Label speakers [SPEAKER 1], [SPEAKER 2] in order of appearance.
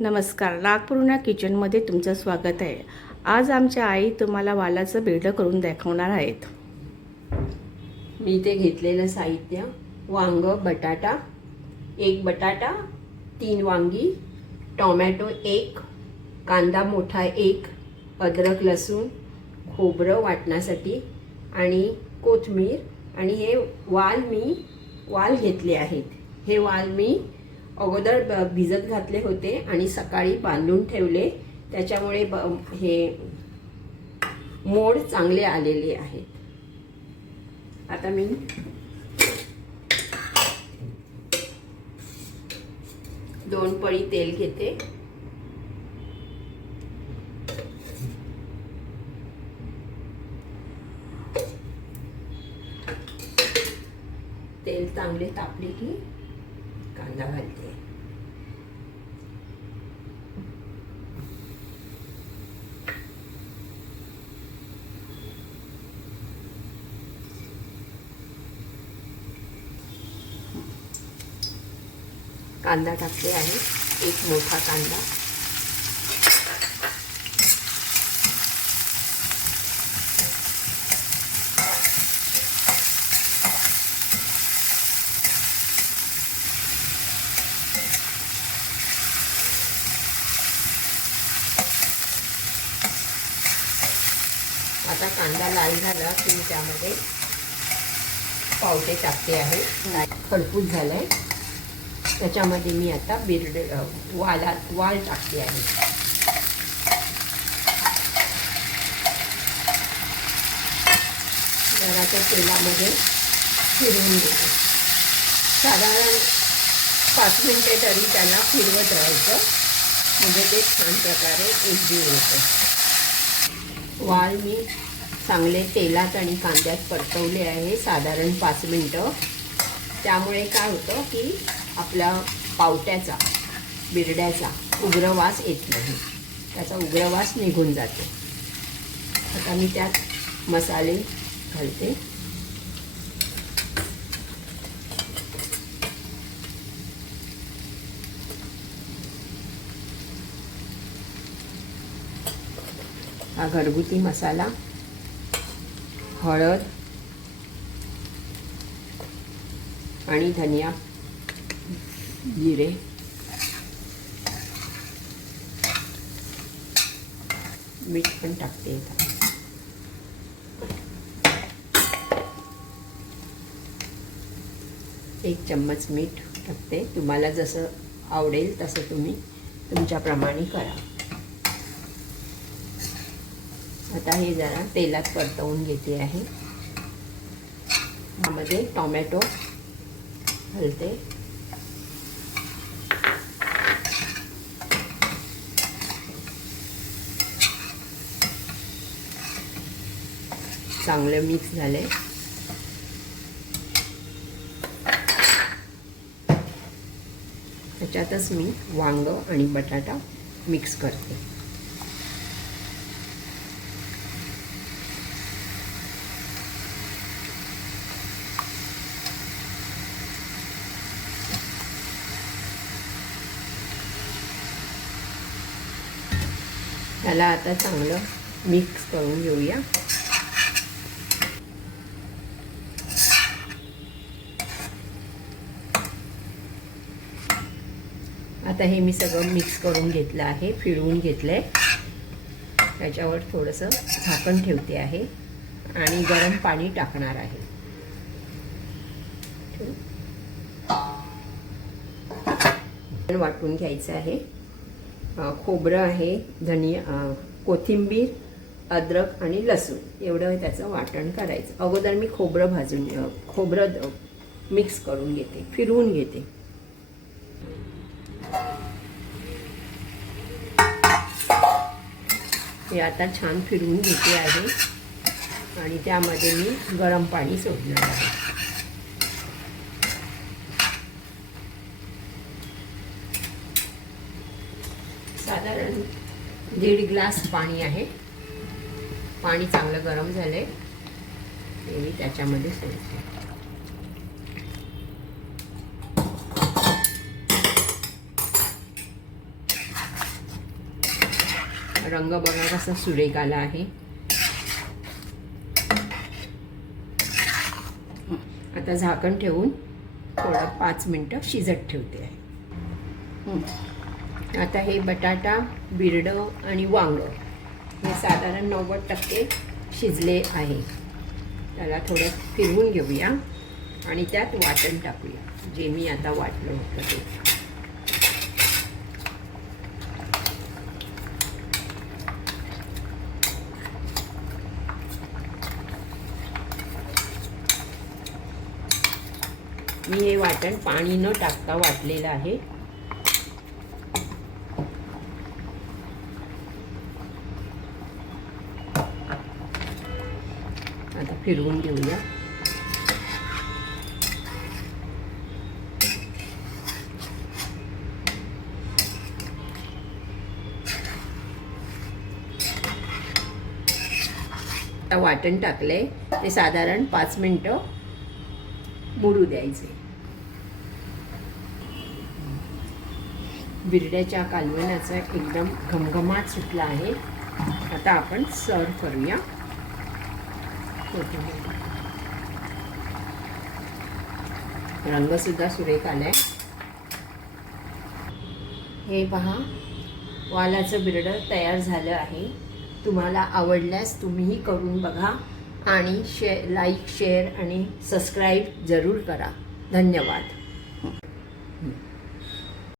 [SPEAKER 1] नमस्कार. नागपूर्णा किचनमध्ये तुमचं स्वागत आहे. आज आमच्या आई तुम्हाला वालाचं बेडं करून दाखवणार आहेत.
[SPEAKER 2] मी इथे घेतलेलं साहित्य वांग बटाटा एक बटाटा तीन वांगी टॉमॅटो एक कांदा मोठा एक अद्रक लसूण खोबरं वाटण्यासाठी आणि कोथमीर आणि हे वाल मी वाल घेतले आहेत. हे वाल मी अगोदर ब- भिजत घातले होते आणि सकाळी बांधून ठेवले. त्याच्यामुळे ब हे मोड चांगले आलेले आहेत. आता मी दोन पळी तेल घेते. तेल चांगले तापले की कांदा घालते कांदा टाकते आहे एक मोठा कांदा आता कांदा लाल झाला की मी त्यामध्ये पावटे टाकते आहे. खडपूस झालं आहे त्याच्यामध्ये मी आता बिर्ड वाला वाल टाकते आहे. जराच्या तेलामध्ये फिरवून घेते. साधारण पाच मिनटे तरी त्याला फिरवत राहायचं. म्हणजे ते छान प्रकारे एकजीव होतं. वाल मी चांगले तेलात आणि कांद्यात परतवले आहे साधारण पाच मिनटं. त्यामुळे काय होतं की आपल्या पावट्याचा बिरड्याचा उग्रवास येत नाही. त्याचा उग्रवास निघून जातो. आता मी त्यात मसाले घालते. हा घरगुती मसाला हळद आणि धनिया जिरे. मीठ पण टाकते एक चम्मच मीठ टाकते. तुम्हाला जसं आवडेल तसं तुम्ही तुमच्याप्रमाणे करा. आता हे जरा तेलात परतवून घेते आहे. त्यामध्ये टोमॅटो घालते चांगलं मिक्स झाले. त्याच्यातच मी वांग आणि बटाटा मिक्स करते. त्याला आता चांगलं मिक्स करून घेऊया. आता हे मी सगळं मिक्स करून घेतलं आहे फिरवून घेतलं आहे त्याच्यावर थोडंसं झाकण ठेवते आहे आणि गरम पाणी टाकणार आहे. वाटून घ्यायचं आहे. खोबरं आहे धनिया कोथिंबीर अद्रक आणि लसूण. एवढं त्याचं वाटण करायचं. अगोदर मी खोबरं भाजून खोबरं मिक्स करून घेते फिरवून घेते. हे आता छान फिरवून घेते आहे. आणि त्यामध्ये मी गरम पाणी सोडणार आहे साधारण दीड ग्लास पाणी आहे. पाणी चांगलं गरम झालंय. ते मी त्याच्यामध्ये सोडते रंग बघा कसा सुरेख आला आहे. आता झाकण ठेवून थोडं पाच मिनटं शिजत ठेवते आहे. आता हे बटाटा बिरडं आणि वांगं हे साधारण नव्वद टक्के शिजले आहे. त्याला थोडं फिरवून घेऊया आणि त्यात वाटण टाकूया जे मी आता वाटलं होतं ते. मी हे वाटण पाणी न टाकता वाटलेलं आहे आता फिरवून घेऊया. आता वाटण टाकलंय. ते साधारण पाच मिनटं बुडू द्यायचे. बिरड्याच्या कालवणाचा एकदम घमघमाट सुटला आहे. आता आपण सर्व करूया. रंगसुद्धा सुरेख आलाय. हे पहा वालाचं बिरडं तयार झालं आहे. तुम्हाला आवडल्यास तुम्हीही करून बघा आणि शे लाईक शेअर आणि सबस्क्राईब जरूर करा. धन्यवाद.